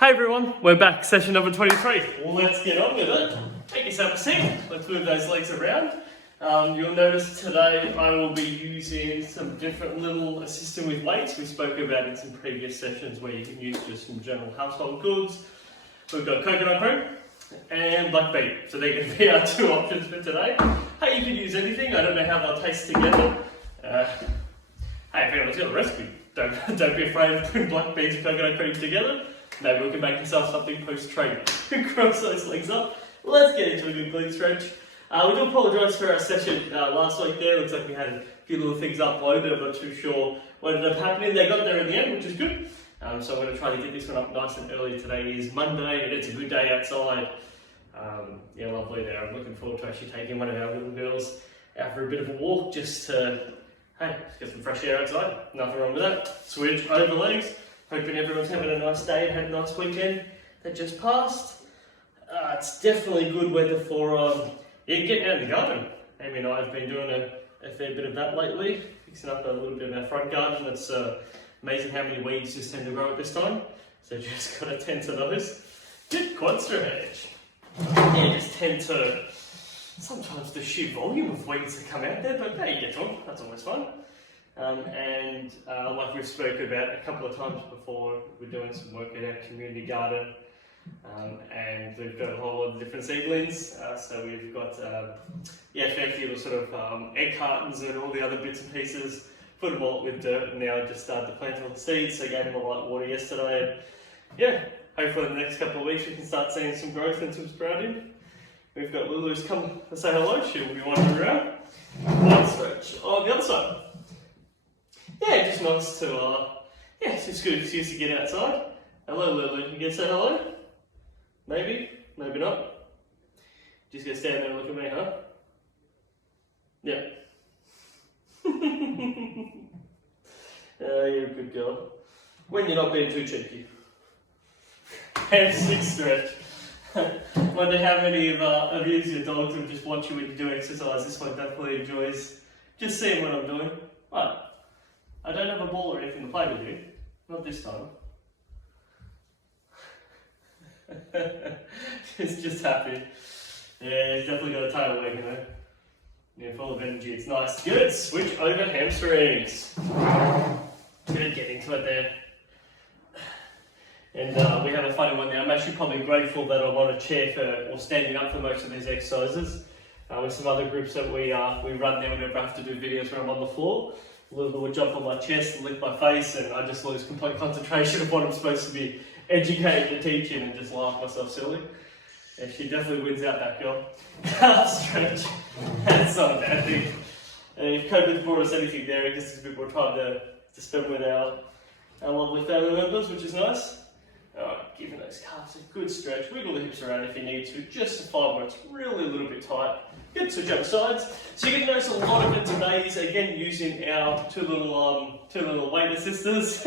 Hey everyone, we're back, session number 23. Well, let's get on with it. Take yourself a seat. Let's move those legs around. You'll notice today I will be using some different little assisting with weights we spoke about in some previous sessions where you can use just some general household goods. We've got coconut cream and black bean. So they're going to be our two options for today. Hey, you can use anything. I don't know how they'll taste together. Hey, if anyone's got a recipe, don't be afraid of putting black beans and coconut cream together. Maybe we can make ourselves something post-training. Cross those legs up. Let's get into a good glute stretch. We do apologise for our session last week there. Looks like we had a few little things uploaded. I'm not too sure what ended up happening. They got there in the end, which is good. So I'm going to try to get this one up nice and early. Today is Monday and it's a good day outside. Yeah, lovely there. I'm looking forward to actually taking one of our little girls out for a bit of a walk just to, hey, get some fresh air outside. Nothing wrong with that. Switch over legs. Hoping everyone's having a nice day and had a nice weekend that just passed. It's definitely good weather for getting out in the garden. Amy and I have been doing a fair bit of that lately, fixing up a little bit of our front garden. It's amazing how many weeds just tend to grow at this time. So just got to tend to those. Good quad stretch. Yeah, just tend to sometimes the sheer volume of weeds that come out there, but hey, you get to them. That's always fun. Like we've spoken about a couple of times before, we're doing some work at our community garden, and we've got a whole lot of different seedlings. So we've got a fair few sort of egg cartons and all the other bits and pieces. Put them all with dirt, and now I just started to plant all the seeds. So I gave them a light water yesterday. And yeah, hopefully in the next couple of weeks we can start seeing some growth and some sprouting. We've got Lulu's come to say hello. She'll be wandering around. One stretch on the other side. Yeah, just nice to, it's just good excuse to get outside. Hello, Lulu. You can say hello? Maybe, maybe not. Just gonna stand there and look at me, huh? Yeah. You're a good girl. When you're not being too cheeky. Hamstring stretch. Wonder how many of you, your dogs, will just watch you when you do exercise. This one definitely enjoys just seeing what I'm doing. Right. I don't have a ball or anything to play with you. Not this time. It's just happy. Yeah, he's definitely got a tail wag, you know. Yeah, full of energy. It's nice. Good. Switch over hamstrings. Good. Get into it there. And we have a funny one there. I'm actually probably grateful that I'm on a chair or standing up for most of these exercises. With some other groups that we run there, we never have to do videos where I'm on the floor. Lulu would jump on my chest and lick my face, and I just lose complete concentration of what I'm supposed to be educating and teaching and just laugh myself silly. Yeah, she definitely wins out, that girl. Calf stretch. That's not a bad thing. And if COVID's brought us anything there, it gives us a bit more time to spend with our lovely family members, which is nice. Alright, giving those calves a good stretch. Wiggle the hips around if you need to, just to find where it's really a little bit tight. Good, switch over sides. So you're going to notice a lot of it today is again using our two little weight assisters,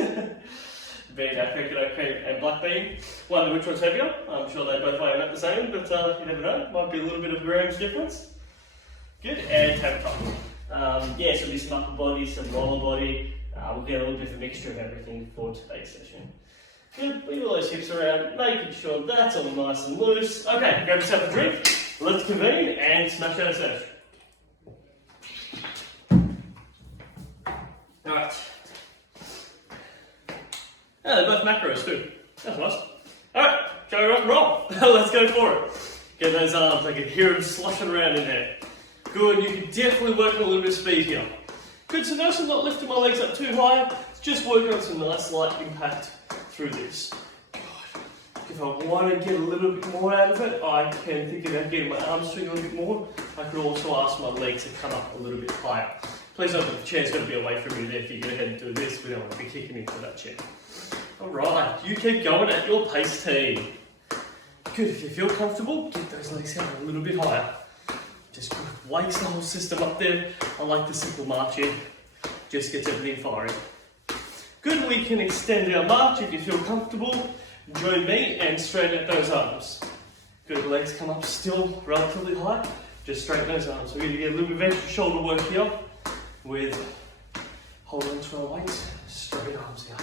being our coconut cream and black bean. Wonder which one's heavier. I'm sure they both weigh about the same, but you never know. Might be a little bit of grams difference. Good, and tabletop. So there'll be some upper body, some lower body. We'll get a little bit of a mixture of everything for today's session. Good, wiggle those hips around, making sure that's all nice and loose. Okay, grab yourself a drink. Let's convene and smash out a session. Alright. Yeah, they're both macros too. That's nice. Alright, shall we rock and roll? Let's go for it. Get those arms, I can hear them sloshing around in there. Good, you can definitely work on a little bit of speed here. Good, so notice I'm not lifting my legs up too high. It's just working on some nice light impact through this. If I want to get a little bit more out of it, I can think about getting my arms swing a little bit more. I could also ask my legs to come up a little bit higher. Please note that the chair's got to be away from you there if you go ahead and do this. We don't want to be kicking into that chair. Alright, you keep going at your pace, team. Good, if you feel comfortable, get those legs out a little bit higher. Just wakes the whole system up there. I like the simple marching. Just gets everything firing. Good, we can extend our march if you feel comfortable. Join me and straighten out those arms. Good, legs come up still relatively high. Just straighten those arms. We're going to get a little bit of extra shoulder work here with hold on to our weights, straight arms here.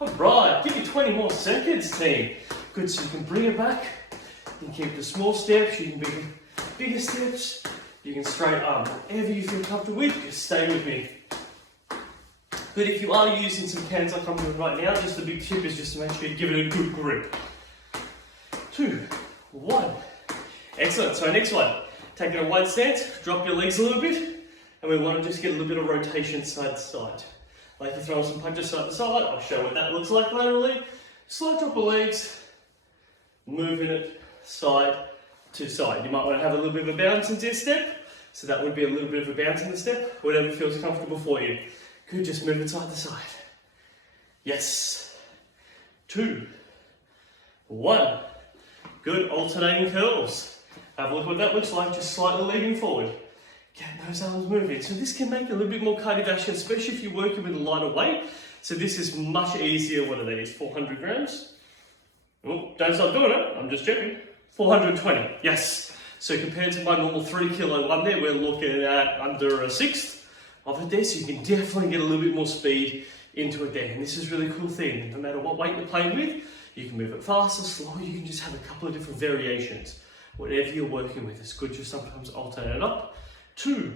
Alright, give me 20 more seconds, team. Good, so you can bring it back. You can keep the small steps, you can be bigger steps. You can straight arm, whatever you feel comfortable with, just stay with me. Good, if you are using some cans like I'm doing right now, just the big tip is just to make sure you give it a good grip. 2, 1. Excellent, so next one. Take it a wide stance, drop your legs a little bit, and we want to just get a little bit of rotation side to side. Like you're throwing some punches side to side, I'll show what that looks like laterally. Slight drop of legs, moving it side to side. You might want to have a little bit of a bounce into your step, so that would be a little bit of a bounce in the step, whatever feels comfortable for you. Good, just move it side to side. Yes. 2, 1. Good, alternating curls. Have a look what that looks like, just slightly leaning forward. Get those arms moving. So this can make it a little bit more cardiovascular, especially if you're working with a lighter weight. So this is much easier. What are these, 400 grams? Oh, don't stop doing it, I'm just checking. 420, yes. So compared to my normal 3 kilo one there, we're looking at under a sixth of it there, so you can definitely get a little bit more speed into it there. And this is a really cool thing. No matter what weight you're playing with, you can move it fast or slow, you can just have a couple of different variations. Whatever you're working with, it's good to sometimes alternate it up. 2,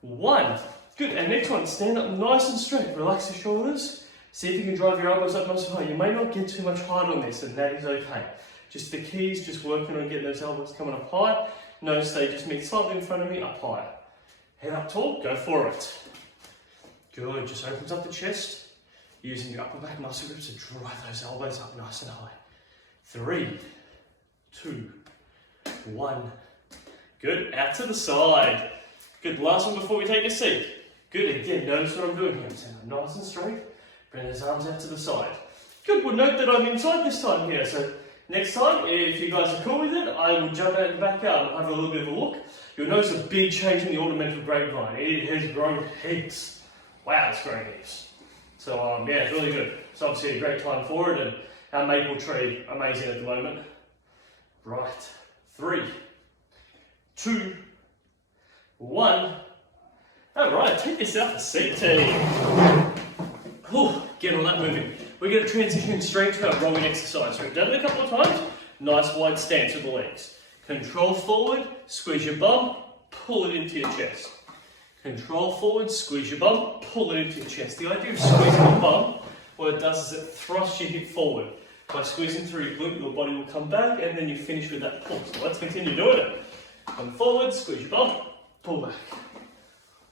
1. Good, and next one, stand up nice and straight. Relax your shoulders. See if you can drive your elbows up nice and high. You may not get too much height on this, and that is okay. Just the key is just working on getting those elbows coming up high. Notice they just meet slightly in front of me, up high. Head up tall, go for it. Good, just opens up the chest. Using your upper back muscle grips to drive those elbows up nice and high. 3, 2, 1. Good, out to the side. Good, last one before we take a seat. Good, again, notice what I'm doing here. I'm standing up nice and straight, bring those arms out to the side. Good, we'll note that I'm inside this time here. So next time, if you guys are cool with it, I will jump out in the backyard and have a little bit of a look. You'll notice a big change in the ornamental grapevine. It has grown heaps. Wow, it's growing heaps. So yeah, it's really good. It's obviously a great time for it, and our maple tree, amazing at the moment. Right, 3, 2, 1. All right, take yourself a seat, team. Get all that moving. We're going to transition straight to our rowing exercise. We've done it a couple of times. Nice wide stance with the legs. Control forward, squeeze your bum, pull it into your chest. Control forward, squeeze your bum, pull it into your chest. The idea of squeezing the bum, what it does is it thrusts your hip forward. By squeezing through your glute, your body will come back, and then you finish with that pull. So let's continue doing it. Come forward, squeeze your bum, pull back.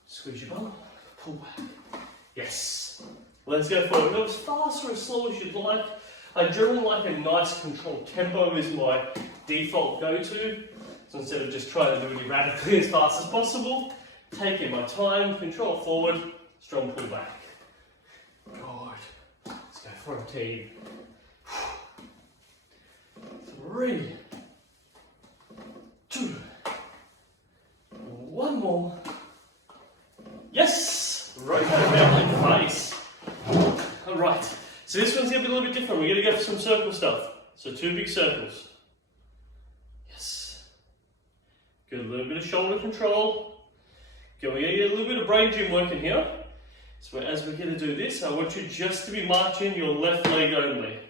Squeeze your bum, pull back. Yes. Let's go forward. Go as fast or as slow as you'd like. I generally like a nice controlled tempo is my default go-to. So instead of just trying to do it erratically as fast as possible, taking my time, control forward, strong pull back. Good. Let's go for a team. 3, 2, 1 more. Yes! Rotate around like face. Alright, so this one's going to be a little bit different. We're going to go for some circle stuff. So 2 big circles. Yes. Good, a little bit of shoulder control. Okay, we're going to get a little bit of brain gym working here. So as we're going to do this, I want you just to be marching your left leg only.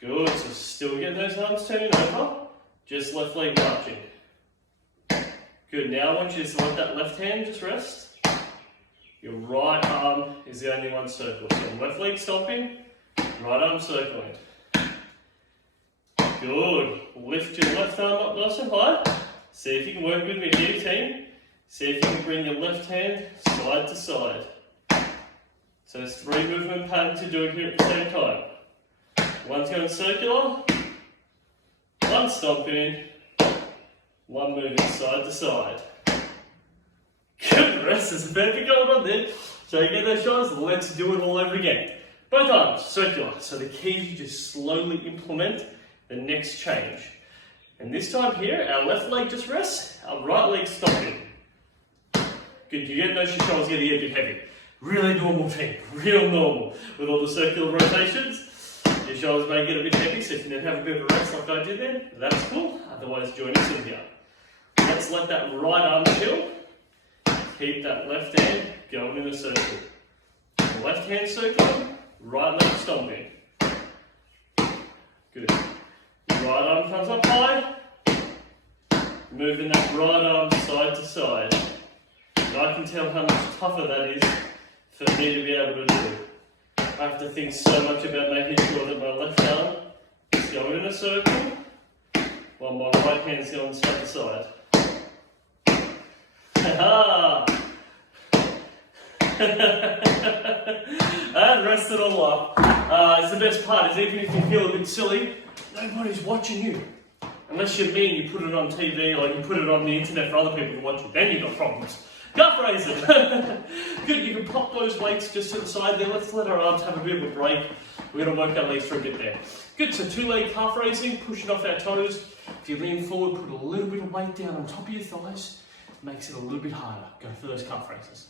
Good, so still getting those arms turning over. Just left leg marching. Good, now I want you to let that left hand just rest. Your right arm is the only one circle. So left leg stomping, right arm circling. Good. Lift your left arm up nice and high. See if you can work with me here, team. See if you can bring your left hand side to side. So there's 3 movement patterns to do it here at the same time. One's going circular, one stomping, one moving side to side. Good, rest is a fair bit going on there. So you get those shots, let's do it all over again. Both arms, circular. So the key is you just slowly implement the next change. And this time here, our left leg just rests, our right leg stomping. Good, you get those shoulders getting a bit heavy. Really normal thing, real normal. With all the circular rotations, your shoulders may get a bit heavy, so if you need to have a bit of a rest like I did then, that's cool. Otherwise, join us in here. Let's let that right arm chill. Keep that left hand going in a circle. The left hand circle, right leg stomping. Good. Your right arm comes up high. Moving that right arm side to side. And I can tell how much tougher that is for me to be able to do. I have to think so much about making sure that my left arm is going in a circle while my right hand is going side to side. Ha-ha! And rest it all up. It's the best part, is even if you feel a bit silly, nobody's watching you. Unless you're me and you put it on TV or you put it on the internet for other people to watch you, then you've got problems. Calf raising. Good, you can pop those weights just to the side there. Let's let our arms have a bit of a break. We're going to work our legs for a bit there. Good, so 2-leg calf raising, pushing off our toes. If you lean forward, put a little bit of weight down on top of your thighs. Makes it a little bit harder. Go for those calf raises.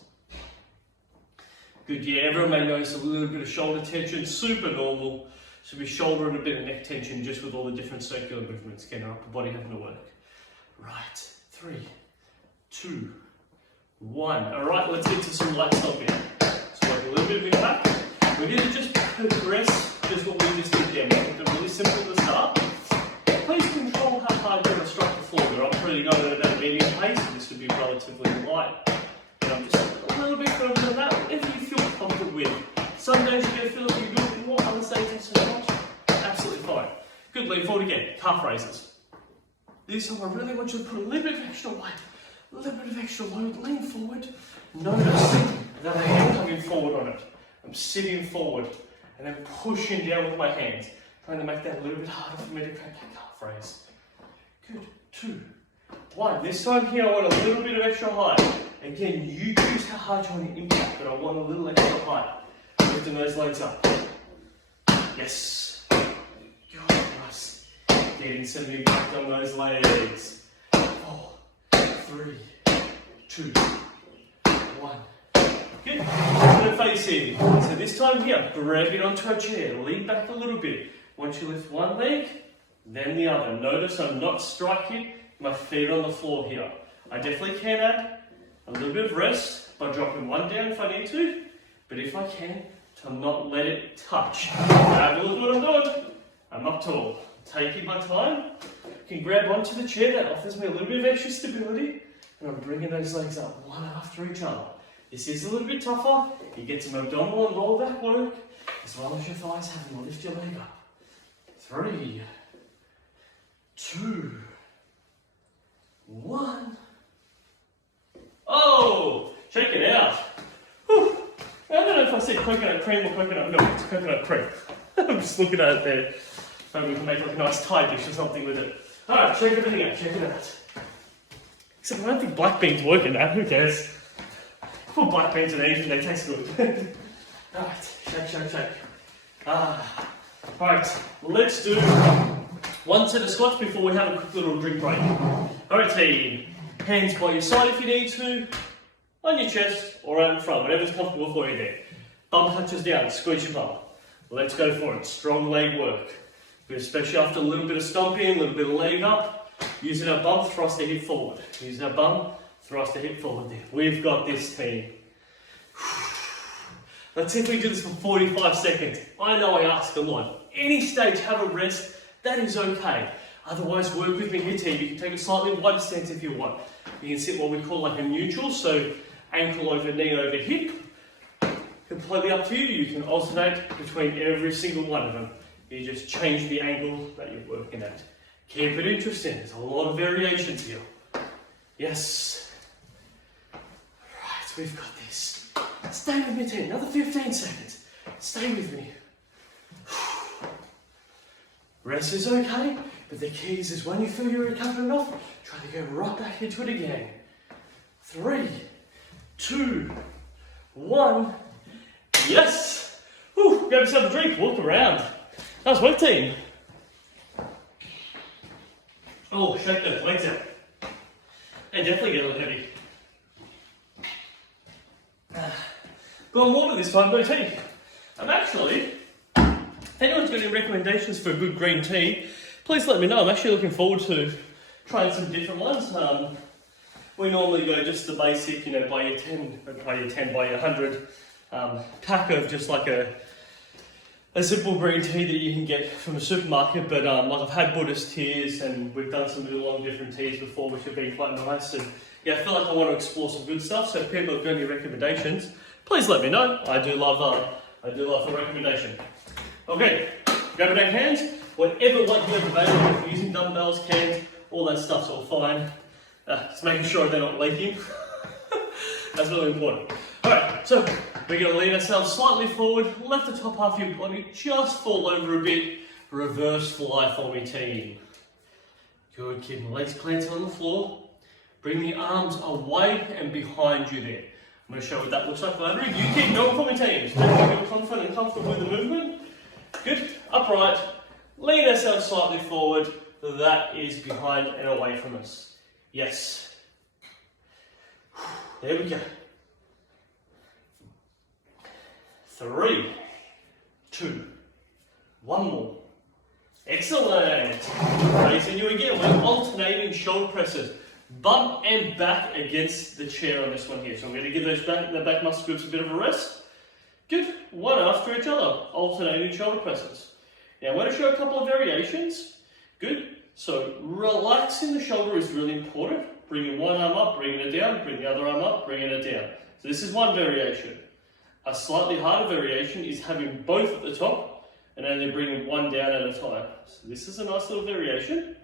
Good, yeah, everyone may notice a little bit of shoulder tension, super normal. Should be shoulder and a bit of neck tension just with all the different circular movements, getting our upper body having to work. Right, 3, 2, 1. Alright, let's get to some leg stomping. So work a little bit of impact. We're going to just progress just what we just did there. We'll keep it really simple to start. Please control how hard you're going to strike the floor. We're operating on at about a medium pace, and this would be relatively light. And I'm just a little bit further than that, whatever you feel comfortable with. Some days you're going to feel like you're doing more, other days not so much. Absolutely fine. Good, lean forward again. Calf raises. This time I really want you to put a little bit of extra weight, a little bit of extra load. Lean forward. Notice that I am coming forward on it. I'm sitting forward and then pushing down with my hands, trying to make that a little bit harder for me to crack that calf raise. Good. 2, 1. This time here I want a little bit of extra height. Again, you choose how hard you want to impact, but I want a little extra height. Lifting those legs up. Yes. Good. Nice. Getting some impact on those legs. 4, 3, 2, 1. Good. Put it facing. So this time here, grab it onto a chair. Lean back a little bit. Once you lift one leg, then the other. Notice I'm not striking my feet on the floor here. I definitely can add a little bit of rest by dropping one down if I need to, but if I can, to not let it touch. Have a look at what I'm doing. I'm up tall. Taking my time. I can grab onto the chair. That offers me a little bit of extra stability, and I'm bringing those legs up one after each other. This is a little bit tougher. You get some abdominal and lower back work, as well as your thighs having to lift your leg up. 3, 2, 1. Oh, check it out. Whew. I don't know if I said coconut cream or coconut milk. It's coconut cream. I'm just looking at it there. Maybe we can make like a nice Thai dish or something with it. Alright, check everything out, check it out. Except I don't think black beans work in that, who cares? Put black beans in anything, they taste good. Alright, shake. Alright, let's do one set of squats before we have a quick little drink break. Alright team, hands by your side if you need to, on your chest or out in front, whatever's comfortable for you there. Bum touches down, squeeze your bum. Let's go for it, strong leg work. Especially after a little bit of stomping, a little bit of leg up, using our bum, thrust the hip forward. Using our bum, thrust the hip forward there. We've got this team. Let's see if we can do this for 45 seconds. I know I ask a lot. Any stage, have a rest, that is okay. Otherwise, work with me here team. You can take a slightly wider stance if you want. You can sit what we call like a neutral, so ankle over knee over hip. Completely up to you. You can alternate between every single one of them. You just change the angle that you're working at. Keep it interesting. There's a lot of variations here. Yes. Right, we've got this. Stay with me, team. Another 15 seconds. Stay with me. Rest is okay, but the key is when you feel you're recovered enough, try to go right back into it again. 3, 2, 1. Yes. Whew, grab yourself a drink. Walk around. Nice work, team. Oh, shake those legs out. They definitely get a little heavy. Got water this time, no tea. I'm actually, if anyone's got any recommendations for a good green tea, please let me know. I'm actually looking forward to trying some different ones. We normally go just the basic, buy your 100 pack of just like a a simple green tea that you can get from a supermarket, but like I've had Buddhist teas and we've done some long different teas before, which have been quite nice. And yeah, I feel like I want to explore some good stuff. So if people have got any recommendations, please let me know. I do love a recommendation. Okay, grab it in hands. Whatever weight you have available, if you're using dumbbells, cans, all that stuff's all fine. Just making sure they're not leaking. That's really important. Alright, so we're going to lean ourselves slightly forward, let the top half of your body just fall over a bit. Reverse fly for me, team. Good, keep the legs planted on the floor. Bring the arms away and behind you there. I'm going to show you what that looks like later. You keep going for me, teams. Feel confident and comfortable with the movement. Good, upright. Lean ourselves slightly forward. That is behind and away from us. Yes. There we go. 3, 2, 1 more. Excellent. Facing you again. We're alternating shoulder presses. Bump and back against the chair on this one here. So I'm going to give those the back muscle groups a bit of a rest. Good. One after each other. Alternating shoulder presses. Now I'm going to show a couple of variations. Good. So relaxing the shoulder is really important. Bringing one arm up, bringing it down, bring the other arm up, bringing it down. So this is one variation. A slightly harder variation is having both at the top and only bringing one down at a time. So this is a nice little variation.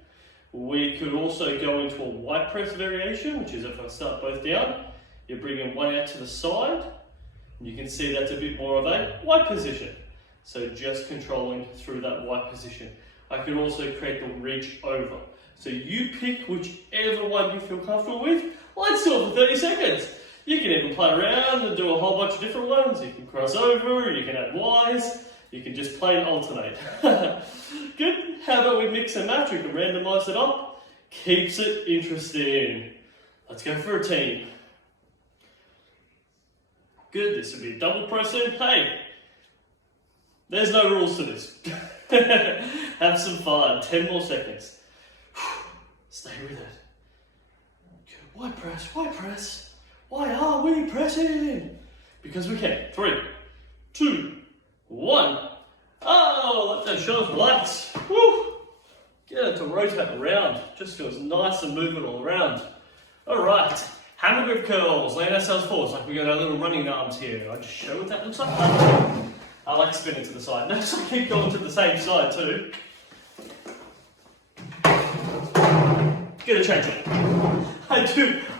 We could also go into a white press variation, which is if I start both down, you're bringing one out to the side. You can see that's a bit more of a white position. So just controlling through that white position. I can also create the reach over. So you pick whichever one you feel comfortable with. Let's do it for 30 seconds. You can even play around and do a whole bunch of different ones. You can cross over, you can add Ys, you can just plain alternate. Good. How about we mix and match? We can randomize it up. Keeps it interesting. Let's go for a team. Good. This would be a double press in. Hey, there's no rules to this. Have some fun. 10 more seconds. Stay with it. Good. Why press? Why press? Why are we pressing? Because we can. 3, 2, 1. Oh, let those shoulders relax. Woo! Get it to rotate around. Just feels nice and moving all around. Alright, hammer grip curls. Lean ourselves forward like we got our little running arms here. I'll just show what that looks like. I like spinning to the side. Notice I keep going to the same side too. Get a change it.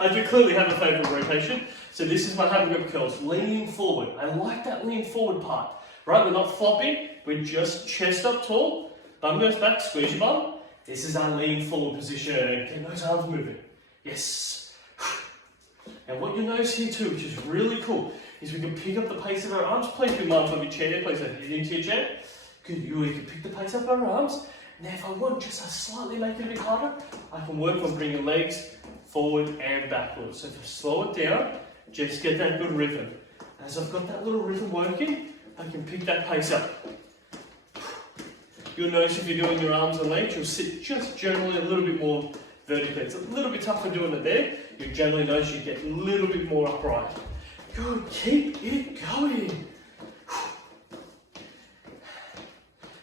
I do clearly have a favourite rotation. So this is my hammer grip curls, leaning forward. I like that lean forward part. Right, we're not flopping, we're just chest up tall. Bum goes back, squeeze your bum. This is our lean forward position. Get those arms moving. Yes. And what you'll notice here too, which is really cool, is we can pick up the pace of our arms. Place your arms on your chair, place your head into your chair. Good, you can pick the pace up of our arms. Now if I want just to slightly make it a bit harder, I can work on bringing legs forward and backwards. So if I slow it down, just get that good rhythm. As I've got that little rhythm working, I can pick that pace up. You'll notice if you're doing your arms and legs, you'll sit just generally a little bit more vertically. It's a little bit tougher doing it there. You generally notice you get a little bit more upright. Good, keep it going.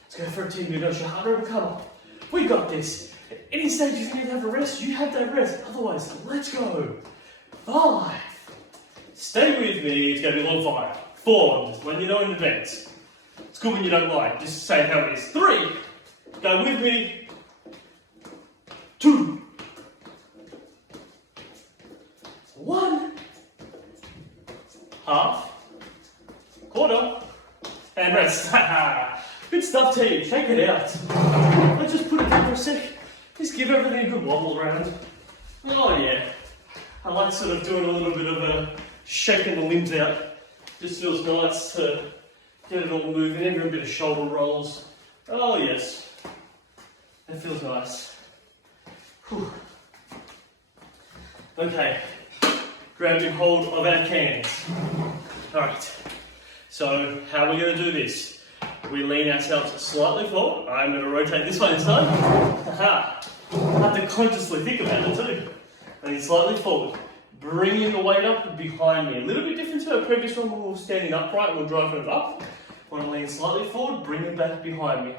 Let's go for a team. You notice you're harder to come up. We got this. At any stage you need to have a rest, you have that rest. Otherwise, let's go. 5. Stay with me. It's going to be a long 5. 4. I'm just letting you know in advance. It's good when you don't lie. Just say how it is. 3. Go with me. 2. 1. Half. Quarter. And rest. Good stuff, team. Shake it out. Let's just put it down for a sec. Just give everything a good wobble around. Oh yeah. I like sort of doing a little bit of a shaking the limbs out. Just feels nice to get it all moving. Even a bit of shoulder rolls. Oh yes. That feels nice. Whew. Okay. Grabbing hold of our cans. Alright. So how are we going to do this? We lean ourselves slightly forward. I'm going to rotate this way this time. Aha. I have to consciously think about it too. Lean slightly forward. Bringing the weight up behind me. A little bit different to our previous one when we were standing upright and we're driving it up. Want to lean slightly forward, bring it back behind me.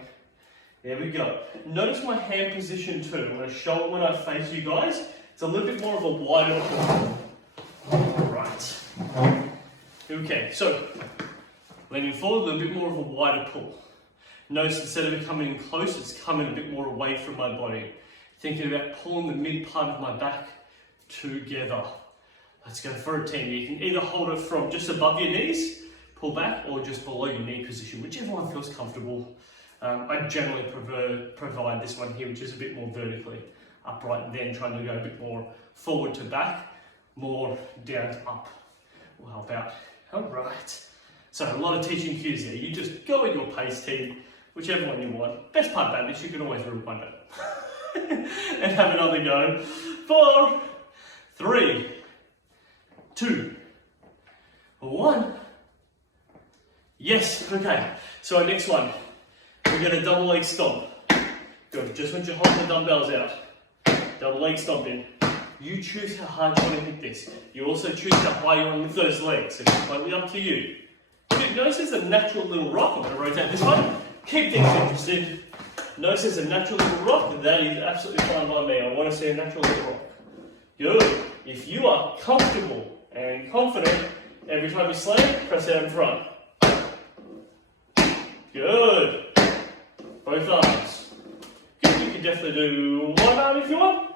There we go. Notice my hand position too. When I face you guys, it's a little bit more of a wider pull. Right. Okay, so leaning forward, a little bit more of a wider pull. Notice instead of it coming in close, it's coming a bit more away from my body. Thinking about pulling the mid part of my back together. Let's go for it, team. You can either hold it from just above your knees, pull back, or just below your knee position, whichever one feels comfortable. I generally provide this one here, which is a bit more vertically upright, and then trying to go a bit more forward to back, more down to up will help out. All right. So a lot of teaching cues there. You just go at your pace, team, whichever one you want. Best part about this, you can always rewind it and have another go. 4, 3, 2, 1. Yes, okay. So our next one, we're going to double leg stomp. Good, just want you to hold the dumbbells out. Double leg stomp in. You choose how hard you want to hit this. You also choose how high you want to lift those legs. It's completely up to you. Notice there's a natural little rock. I'm going to rotate this one. Keep things interested. Notice there's a natural little rock. That is absolutely fine by me. I want to see a natural little rock. Good. If you are comfortable and confident, every time you slam, press out in front. Good. Both arms. Good. You can definitely do one arm if you want.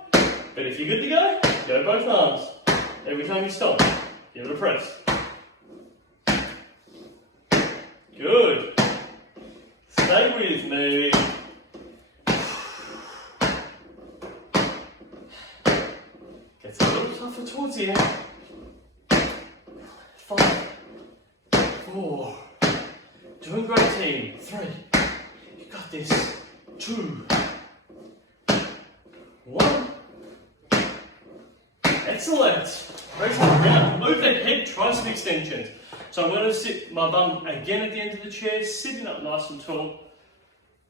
But if you're good to go, go both arms. Every time you stop, give it a press. Good. Stay with me. Gets a little tougher towards the end. 5, 4. Doing great, team. 3. You got this. 2. 1. Excellent. Raise that around. Move that head. Try some extensions. So I'm going to sit my bum again at the end of the chair, sitting up nice and tall.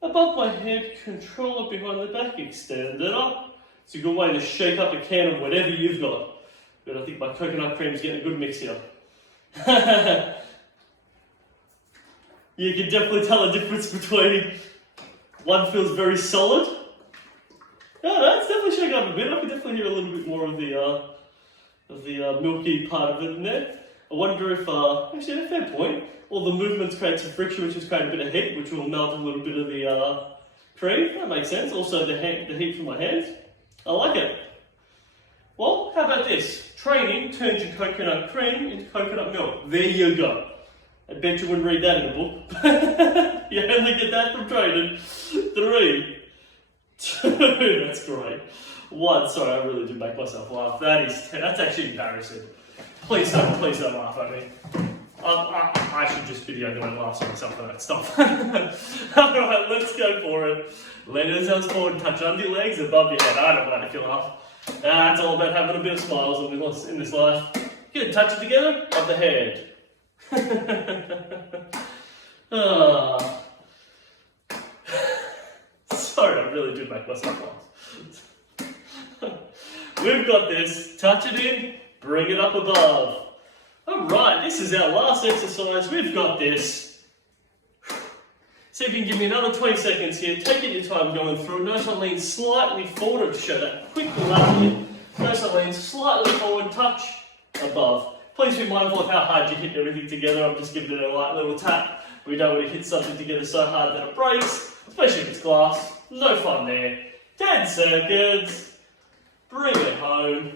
Above my head, control it behind the back, extend it up. It's a good way to shake up a can of whatever you've got. But I think my coconut cream is getting a good mix here. You can definitely tell the difference between one feels very solid. Yeah, that's definitely shaking up a bit. I can definitely hear a little bit more of the milky part of it in there. I wonder if, actually a fair point, all the movements create some friction, which has created a bit of heat, which will melt a little bit of the cream. That makes sense. Also the heat from my hands. I like it. Well, how about this? Training turns your coconut cream into coconut milk. There you go. I bet you wouldn't read that in a book. You only get that from training. 3, 2, that's great. 1, sorry, I really do make myself laugh. That's actually embarrassing. Please don't laugh at me. I should just video doing laughs at myself for that stuff. Alright, let's go for it. Lean yourselves forward and touch under your legs above your head. I don't mind if you laugh. It's all about having a bit of smiles in this life. Good, touch it together, up the head. Sorry, I really do make myself laugh. We've got this. Touch it in, bring it up above. Alright, this is our last exercise. We've got this. See if you can give me another 20 seconds here. Taking your time going through. Notice I lean slightly forward to show that quick lat here. Notice I lean slightly forward, touch, above. Please be mindful of how hard you hit everything together. I'm just giving it a light little tap. We don't want to hit something together so hard that it breaks, especially if it's glass. No fun there. 10 seconds. Bring it home.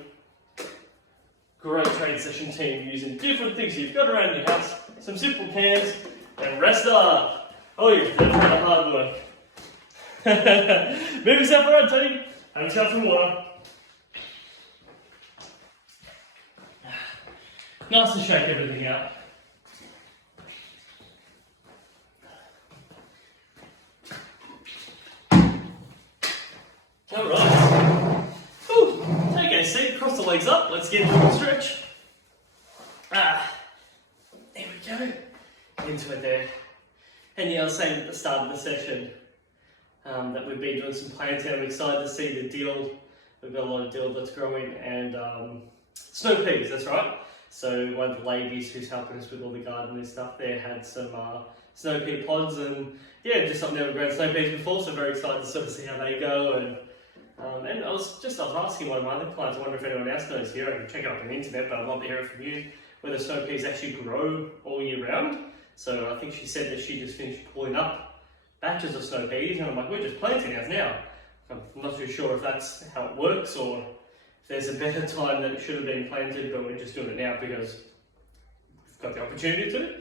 Great training session, team, using different things you've got around your house. Some simple cans, and rest up. Oh, you've done a lot of hard work. Move yourself around, Tony. Have yourself some water. Nice to shake everything out. Alright. Take a seat, cross the legs up. Let's get into a stretch. There we go. Into it there. And I was saying at the start of the session that we've been doing some planting. I'm excited to see the dill. We've got a lot of dill that's growing and snow peas, that's right. So one of the ladies who's helping us with all the gardening stuff there had some snow pea pods, and yeah, just something never grown snow peas before, so very excited to sort of see how they go. And I was asking one of my other clients, I wonder if anyone else knows here, I can check it up on the internet, but I'd love to hear it from you, whether snow peas actually grow all year round. So I think she said that she just finished pulling up batches of snow peas, and I'm like, we're just planting ours now. I'm not too sure if that's how it works, or if there's a better time that it should have been planted, but we're just doing it now because we've got the opportunity to.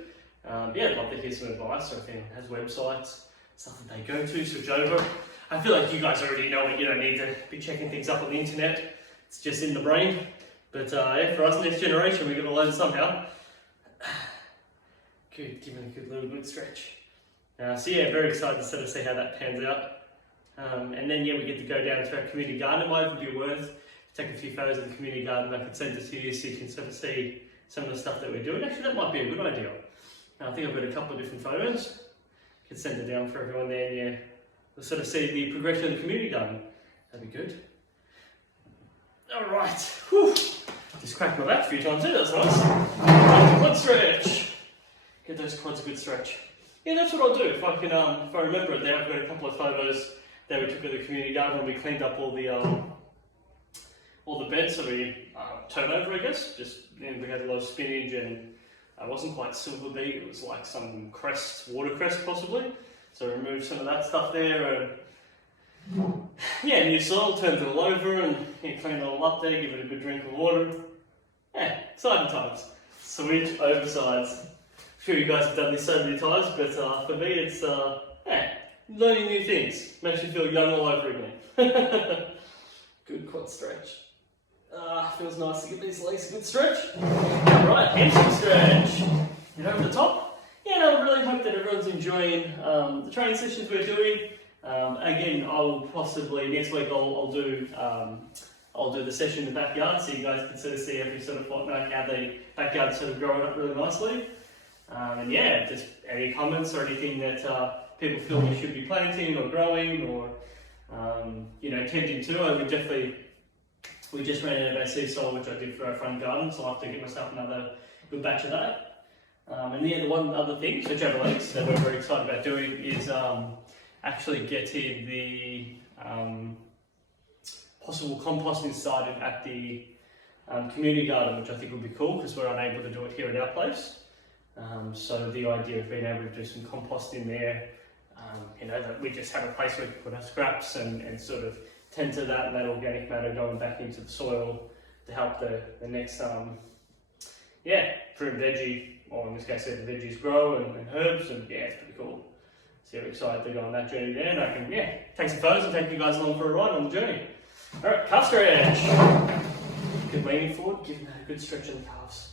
Yeah, I'd love to hear some advice, or if anyone has websites, stuff that they go to, switch over. I feel like you guys already know it, you don't need to be checking things up on the internet, it's just in the brain. But yeah, for us, next generation, we're going to learn somehow. Good, give it a good little good stretch. So yeah, very excited to sort of see how that pans out. And then yeah, we get to go down to our community garden. It might even be worth taking a few photos of the community garden. I could send it to you so you can sort of see some of the stuff that we're doing. Actually, that might be a good idea. I think I've got a couple of different photos. Could send it down for everyone there. Yeah, we'll sort of see the progression of the community garden. That'd be good. All right. Whew. Just cracked my back a few times there. That's nice. Quad stretch. Get those quads a good stretch. Yeah, that's what I'll do. If I remember it there, I've got a couple of photos that we took at the community garden when we cleaned up all the beds, so we turned over, I guess. Just, you know, we had a lot of spinach, and it wasn't quite silver beet, it was like some watercress possibly. So we removed some of that stuff there, and yeah, new soil, turned it all over, and you clean it all up there, give it a good drink of water. Yeah, exciting times. Switch over sides. I'm sure you guys have done this so many times, but for me it's yeah, learning new things. Makes you feel young all over again. Good quad stretch. Feels nice to get these legs a good stretch. Alright, hamstring stretch. Get over the top. Yeah, and I really hope that everyone's enjoying the training sessions we're doing. Again, I'll possibly next week I'll do the session in the backyard, so you guys can sort of see every sort of fortnight how the backyard's sort of growing up really nicely. And yeah, just any comments or anything that people feel we should be planting or growing or you know, tending to. We just ran out of our sea soil, which I did for our front garden, so I'll have to get myself another good batch of that. And yeah, the one other thing, switch over legs, that we're very excited about doing is actually getting the possible composting started at the community garden, which I think would be cool because we're unable to do it here at our place. So the idea of being able to do some composting there, you know, that we just have a place where we can put our scraps and sort of tend to that, and that organic matter going back into the soil to help the next fruit and veggie, or in this case the veggies grow and herbs, and yeah, it's pretty cool. So we're excited to go on that journey there, and I can take some photos and take you guys along for a ride on the journey. Alright, calf stretch. Good leaning forward, giving that a good stretch in the calves.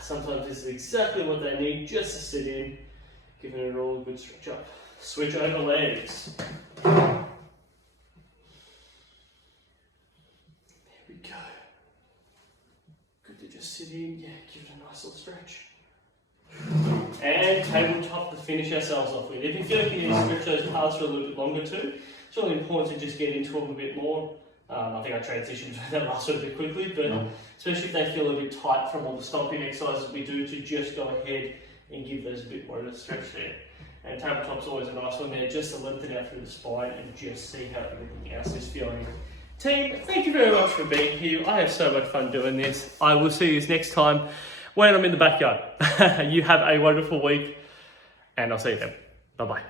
Sometimes this is exactly what they need, just to sit in, giving it all a good stretch up. Switch over legs. Go. Good to just sit in, give it a nice little stretch. And tabletop to finish ourselves off with. If you feel like you need to stretch those parts for a little bit longer too, it's really important to just get into them a bit more. I think I transitioned to that last one a bit quickly, but especially if they feel a bit tight from all the stomping exercises we do, to just go ahead and give those a bit more of a stretch there. And tabletop's always a nice one there, just to lengthen out through the spine and just see how everything else is feeling. Team, thank you very much for being here. I have so much fun doing this. I will see you next time when I'm in the backyard. You have a wonderful week, and I'll see you then. Bye-bye.